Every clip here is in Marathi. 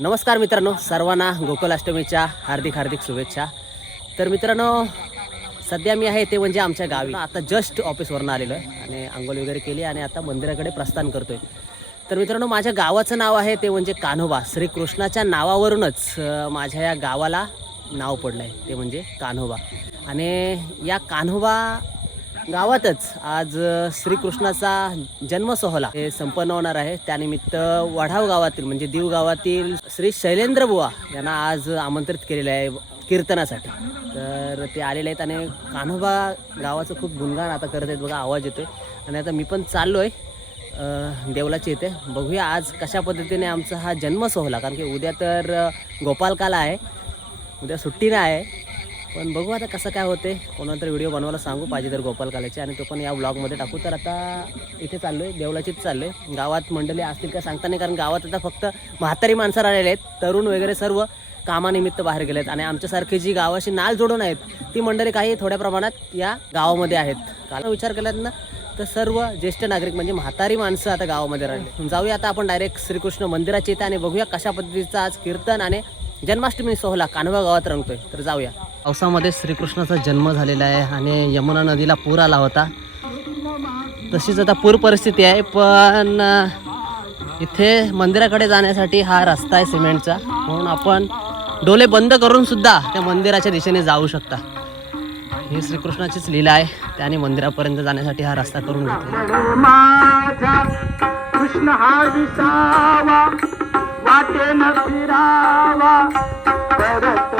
नमस्कार मित्रांनो सर्वांना गोकुलाष्टमीच्या हार्दिक हार्दिक शुभेच्छा. तर मित्रांनो सध्या मी आहे ते म्हणजे आमच्या गावी. आता जस्ट ऑफिसवरून आलेलो आहे आणि आंघोळ वगैरे केली आणि आता मंदिराकडे प्रस्थान करतोय. तर मित्रांनो माझ्या गावाचं नाव आहे ते म्हणजे कान्होबा. श्रीकृष्णाच्या नावावरूनच माझ्या या गावाला नाव पडलं आहे ते म्हणजे कान्होबा. आणि या कान्होबा गावातच आज श्रीकृष्णाचा जन्म सोहळा हे संपन्न होणार आहे. त्यानिमित्त वढाव गावातील म्हणजे दीव गावातील श्री शैलेंद्र बुवा यांना आज आमंत्रित केलेलं आहे कीर्तनासाठी. तर ते आलेले आहेत आणि कान्होबा गावाचं खूप गुणगान आता करत आहेत बघा आवाज येतोय. आणि आता मी पण चाललो आहे देवलाची येते बघूया आज कशा पद्धतीने आमचा हा जन्म सोहळा कारण की उद्या तर गोपालकाला आहे उद्या सुट्टी नाही आहे. पण बघू आता कसं काय होते. कोणाला तर व्हिडिओ बनवायला सांगू पाहिजे तर गोपालकालाचे आणि तो पण या ब्लॉगमध्ये टाकू. तर आता इथे चाललो आहे देवळाचीच चाललो आहे गावात मंडळी असतील का सांगता नाही कारण गावात आता फक्त म्हातारी माणसं राहिलेले आहेत. तरुण वगैरे सर्व कामानिमित्त बाहेर गेले आहेत आणि आमच्यासारखी जी गावाशी नाल जोडून आहेत ती मंडळी काही थोड्या प्रमाणात या गावामध्ये आहेत. काल विचार केलात ना तर सर्व ज्येष्ठ नागरिक म्हणजे म्हातारी माणसं आता गावामध्ये राहिले. जाऊया आता आपण डायरेक्ट श्रीकृष्ण मंदिराची इथे आणि बघूया कशा पद्धतीचं आज कीर्तन आणि जन्माष्टमी सोहळा कान्हवा गावात रंगतोय. तर जाऊया. पावसामध्ये श्रीकृष्णाचा जन्म झालेला आहे आणि यमुना नदीला पूर आला होता. तशीच आता पूर परिस्थिती आहे पण इथे मंदिराकडे जाण्यासाठी हा रस्ता आहे सिमेंटचा. म्हणून आपण डोले बंद करून सुद्धा त्या मंदिराच्या दिशेने जाऊ शकता. ही श्रीकृष्णाचीच लीला आहे. त्याने मंदिरापर्यंत जाण्यासाठी हा रस्ता करून घेतला वाटेन फिरावा परत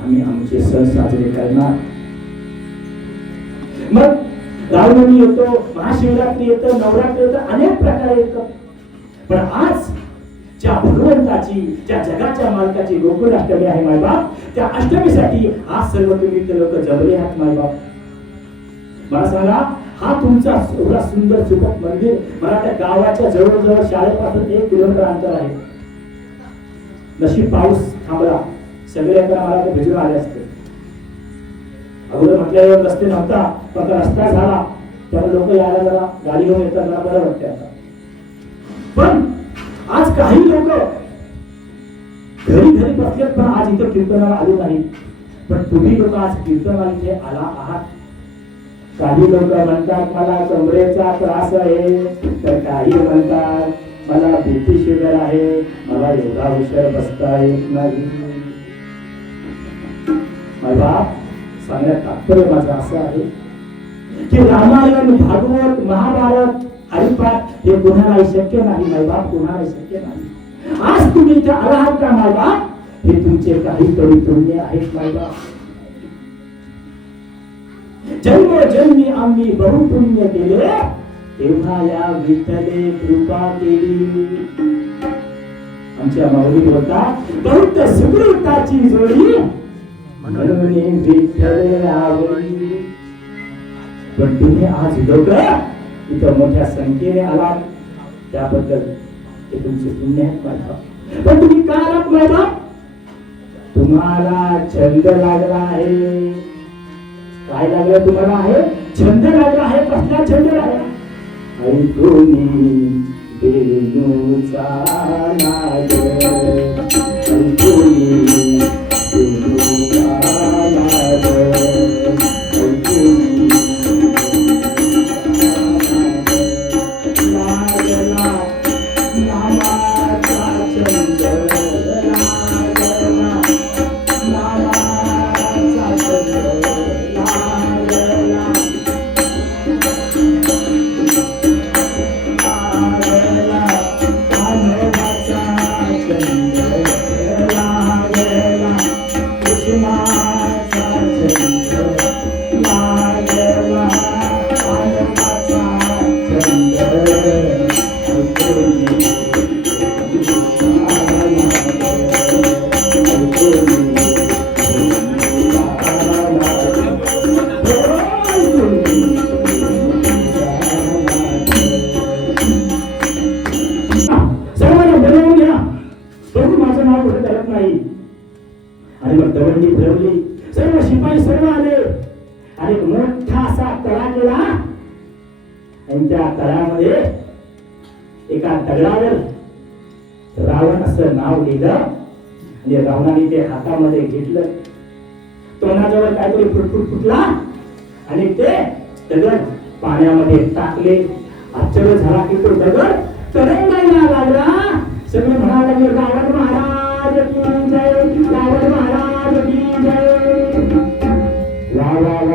आम्ही आमचे सण साजरे करणार. मग रामनवमी येतो महाशिवरात्री येतं नवरात्र येतं अनेक प्रकार येतं. पण आज ज्या भगवंताची ज्या जगाच्या मालकाची गोकुळ अष्टमी आहे मायबाप त्या अष्टमीसाठी आज सर्व तुम्ही लोक जमले आहात मायबाप मला सांगा हा तुमचा एवढा सुंदर सुखद मंदिर मला त्या गावाच्या जवळजवळ शाळेपासून एक किलोमीटर अंतर आहे. नशीब पाऊस थांबला. सगळे आता मला ते भिजून आले असते. अगोदर म्हटल्यावर रस्ते नव्हता पण रस्ता झाला. त्यामुळे लोक यायला जरा गाडी घेऊन येतात जरा बरं वाटते आता. पण आज काही लोक घरी घरी बसलेत पण आज इथं कीर्तनाला आले नाही पण तुम्ही लोक आज कीर्तनाला इथे आला आहात. काही लोक म्हणतात मला कमरेचा त्रास आहे. तर काही म्हणतात मला बीपी शुगर आहे. मला एवढा हुशार बसता येत नाही. मला सांगण्यात तात्पर्य माझं असं आहे की रामायण भागवत महाभारत हरिपाठ हे कोणालाही शक्य नाही मायबाप कोणालाही शक्य नाही. आज तुम्ही इथे का आहात का मायबाप हे तुमचे काहीतरी पुण्य आहेत मायबाप जन्म जन्मी आम्ही बहुपुण्य केले तेव्हा या विठ्ठले कृपा केली. आमच्या माऊली बोलतात बहुत सुकृताची जोडी म्हणून विठ्ठल आवडी पण तुम्ही आज लोक इथं मोठ्या संख्येने आलात. त्याबद्दल ते तुमचे पुण्य आहेत माझा पण तुम्ही का आलात माझा तुम्हाला छंद लागला आहे. काय लागलं तुम्हाला आहे? छंद लागला आहे कसला छंद लागला? ऐकून बेनूचा नाद.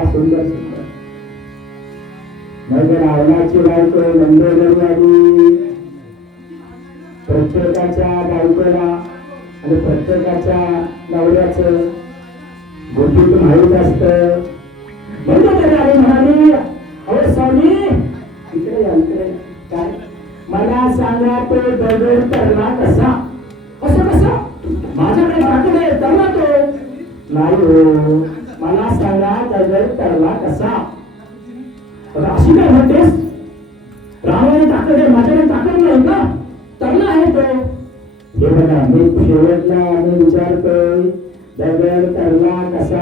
सुंदर सुंदर मग रावणाची बायको नंदोदरी आली प्रत्येकाच्या बायकोला आणि प्रत्येकाच्या नवऱ्याच गोष्टीत माहीत असत मंदोदरी आली म्हणाली अरे स्वामी इकडे या इकडे काय मला सांगा तो दगड तरला कसा असं कसं माझ्याकडे ताकद आहे तरला तो. नाही हो. मला सांगा दगड तरला कसा? आता अशी काय म्हणतेस? रामाने ताकद आहे माझ्याकडे ताकद नाही का? तरला आहे तो. हे बघा मी शेवटला आम्ही विचारतोय दगड तरला कसा?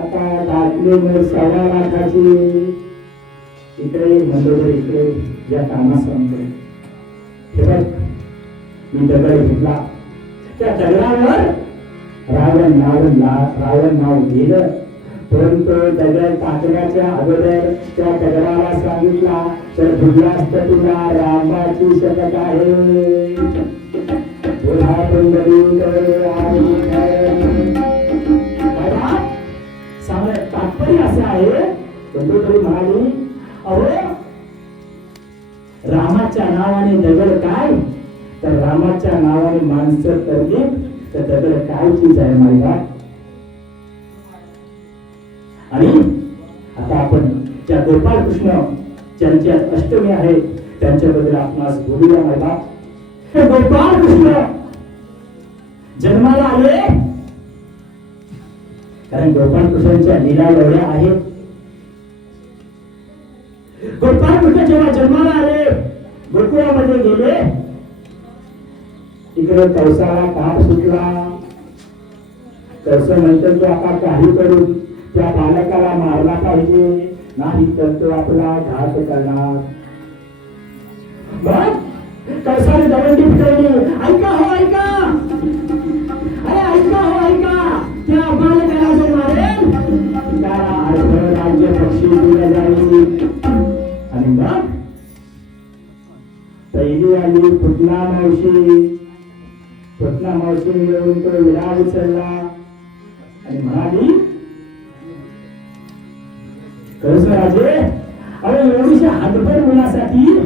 आता दाखले मी सव्वा लाखाची. इकडे मंदोदर इकडे या कामास सांगतोय हे बघ मी दगड घेतला. त्या दगडावर रावण ना रावण नाव गेलं परंतु दगड टाकण्याच्या अगोदर त्या दगडाला सांगितला तर बुडलास तुला रामाची शतक आहे. पुन्हा सांग तात्पर्य असं आहे पंढरी म्हणाली अहो रामाच्या नावाने दगड काय? तर रामाच्या नावाने माणसं तरली तर दगड काय चीज आहे माझ्या आणि आता आपण ज्या गोपाळ कृष्ण ज्यांच्यात अष्टमी आहे त्यांच्याबद्दल आपणास बोलूया माहिती हे गोपाळ कृष्ण! जन्माला आले! कारण गोपाळ कृष्णांच्या लीला एवढ्या आहेत. गोपाळ कृष्ण जेव्हा जन्माला आले गोकुळामध्ये गेले तिकडे कौसाला ताप सुटला. कौस म्हणतो की आता काही करून त्या बालकाला मारला पाहिजे. नाही तर तो आपला घात करणार. मग दवंडी फिरवली ऐका हो ऐका. अरे ऐका हो ऐका. त्या बालकाला जर मारेल त्याला अर्ध राज्य पक्षी दिलं जाईल. आणि मग पहिली आली पुतला मावशी. पुतला मावशी मिळवून तो विडा उचलला. आणि म्हणाली कसं राजे अरे एवढीशा हातभर मुलासाठी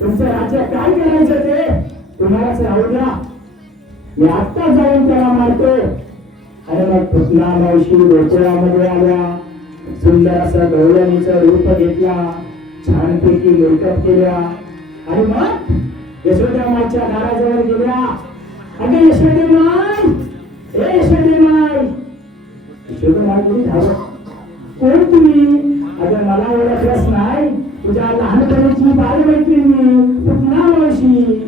तुमचं राज्य काय करायचं ते तुम्हालाच राहू द्या. मी आत्ता जाऊन त्याला मारतो. अरे मग पुतला मावशी गोकुळामध्ये आल्या. सुंदर असं गौरवणीचं रूप घेतला. छानपैकी मेकअप केल्या. आणि मग यशोदा माईच्या दाराजवळ गेल्या. अगं यशोदे माय. ए यशोदे माय. यशोदा माय गेली धावत कोण तुम्ही? अगं मला ओळखलंच नाही. तुझ्या लहानपणीची बालमैत्रिणी पुतला मावशी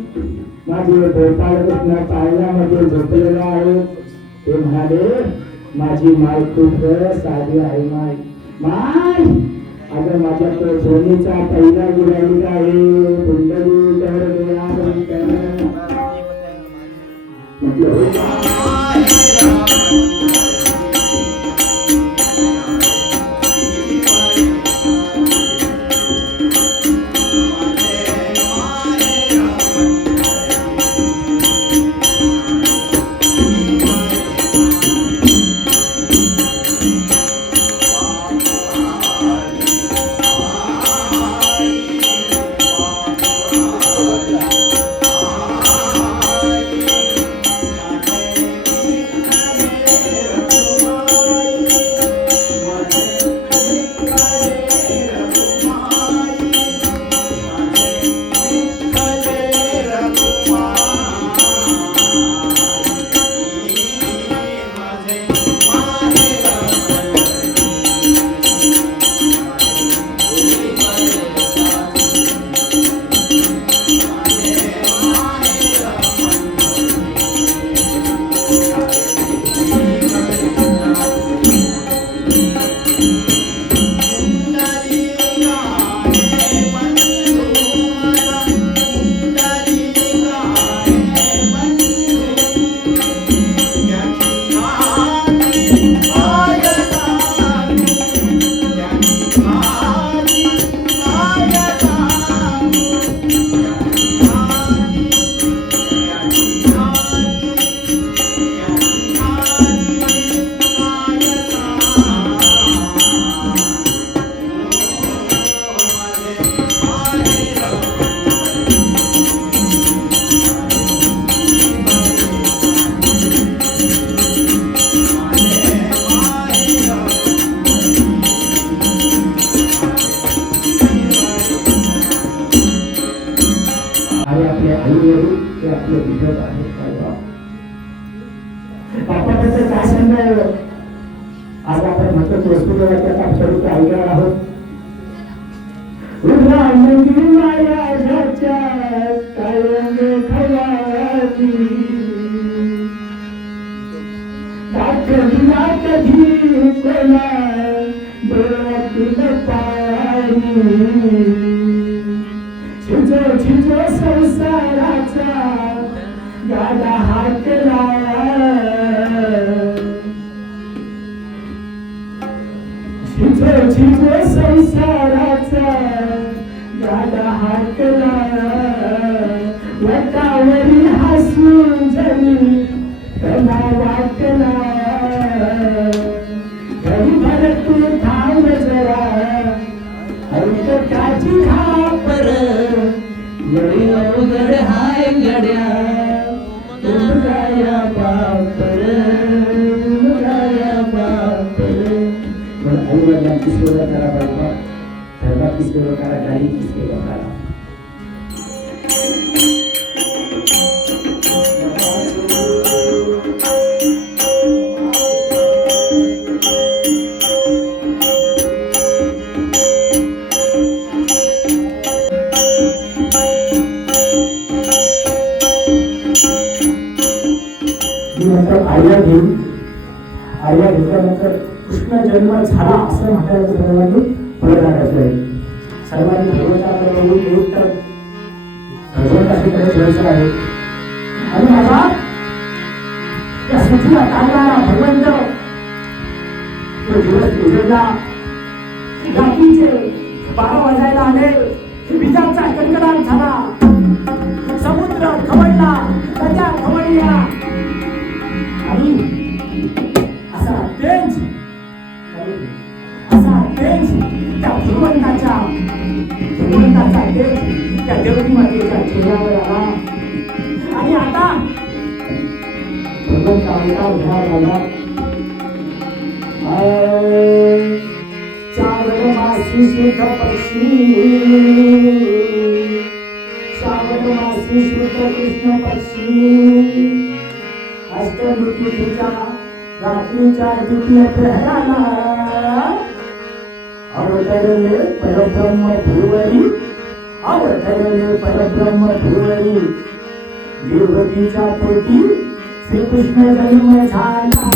माझे गोपाळ कृष्ण पाळण्यामध्ये झोपलेला आहे. ते म्हणाले माझी माय खूप साधी आहे माय. माय अगं माझ्या सोनीचा पहिला गिराईक आहे. कर म्हटलं ते आपलं विठत आहे काय त्याचं काय सांगायला आज आपण म्हणतो वस्तूच्या स्वरूप ऐकणार आहोत? रुद्रानंदी माया घरच्या ना कधी कोणा डोळ्यातील पाणी. You. धर्माची सेवा करा गाडीची सेवा करा मी नंतर आईला घेईन आईला घेतल्यानंतर कृष्ण जन्म झाला असं म्हणायला सर्वांनी पुढे टाकायचं आहे सर्वांनी भगवंताकडे बघून एक तर भगवंताकडे ठेवायचं आहे. आणि माझा या सुखीला टाळणारा भगवंत तो दिवस उजळला रात्रीचे बारा वाजायला आले. विजांचा कडकडाट झाला. समुद्र खवळला. नद्या खवळल्या. आणि असा तेज असा तेज त्या भगवंताच्या म्हणून तेज त्या देवकी मातेच्या चेहऱ्यावर आला आणि आता झाला. श्रावण मासी शुद्ध पक्षी. श्रावण मासी शुद्ध कृष्ण पक्षी. अष्टमृत्यूच्या रात्रीच्या द्वितीय प्रहराला अवतरले परब्रह्म भुवरी अवतरले परब्रह्म भुवरी. देवकीच्या पोटी श्रीकृष्ण जन्म झाला.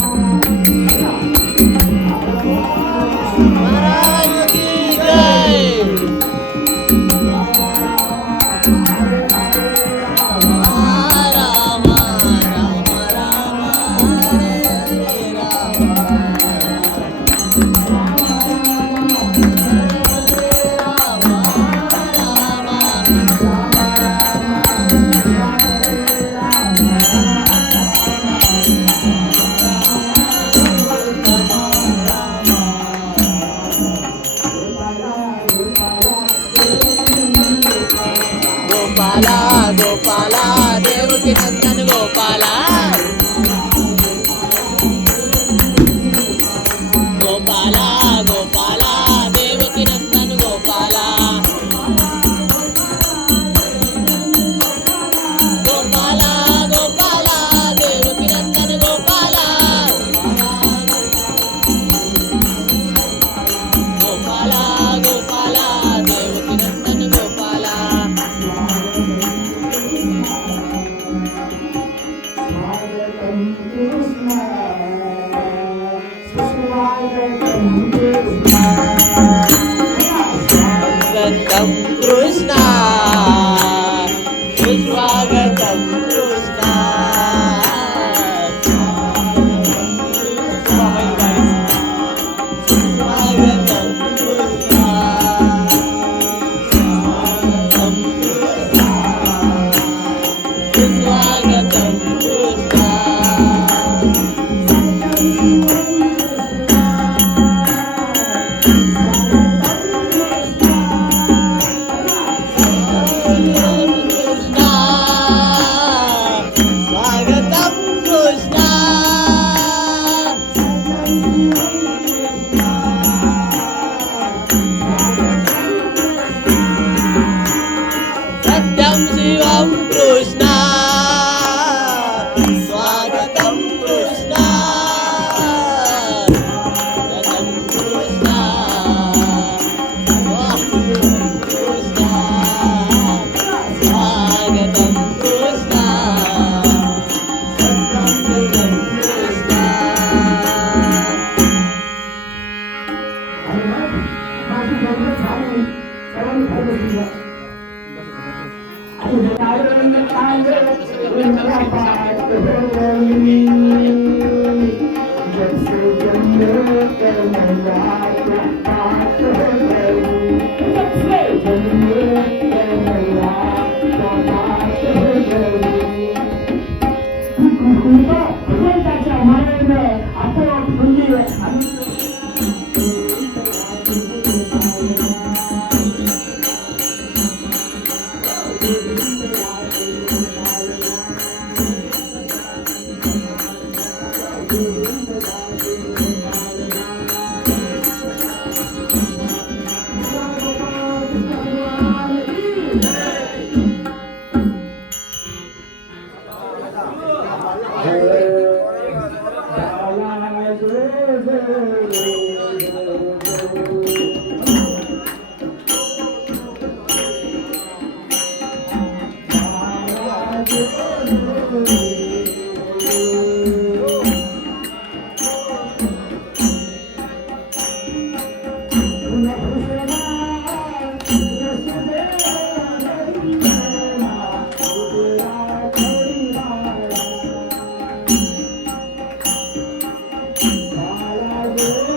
me.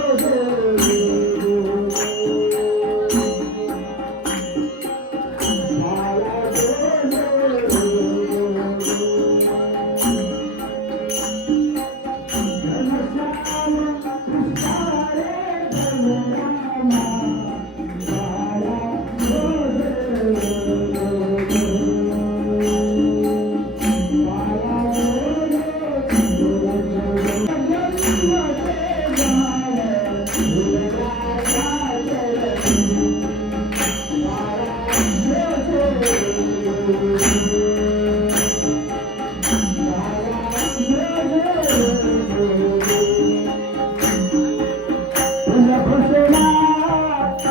आता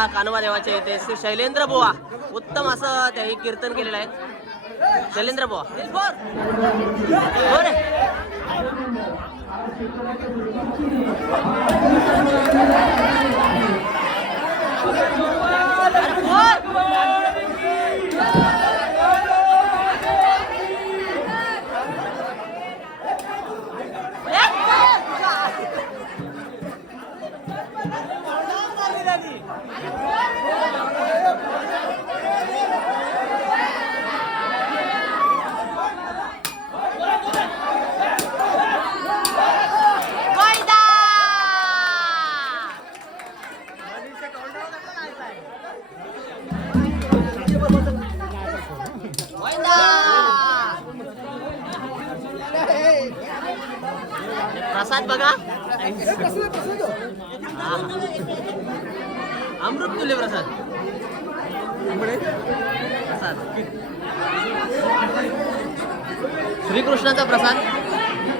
दिली आमच्या कानोबा देवाच्या इथे श्री शैलेंद्र बुवा. उत्तम असं त्यांनी कीर्तन केलेलं आहे. शैलेंद्र बुवा. हो रे. गोविंदा! गोविंदा! प्रसाद बघा हा. अमृत तुल्य प्रसाद. प्रसाद. श्रीकृष्णाचा प्रसाद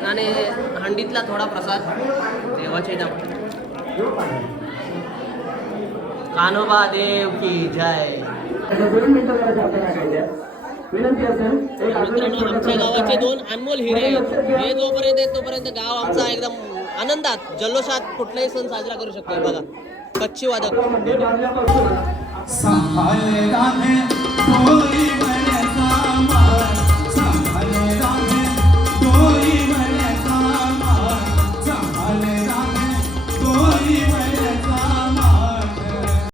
आणि हंडीतला थोडा प्रसाद. देवाचे नाव कानोबा देव की जय. मित्रांनो आमच्या गावाचे दोन अनमोल हिरे आहेत. हे जोपर्यंत आहेत तोपर्यंत गाव आमचा एकदम आनंदात जल्लोषात कुठलाही सण साजरा करू शकतो बघा. कच्ची वादक.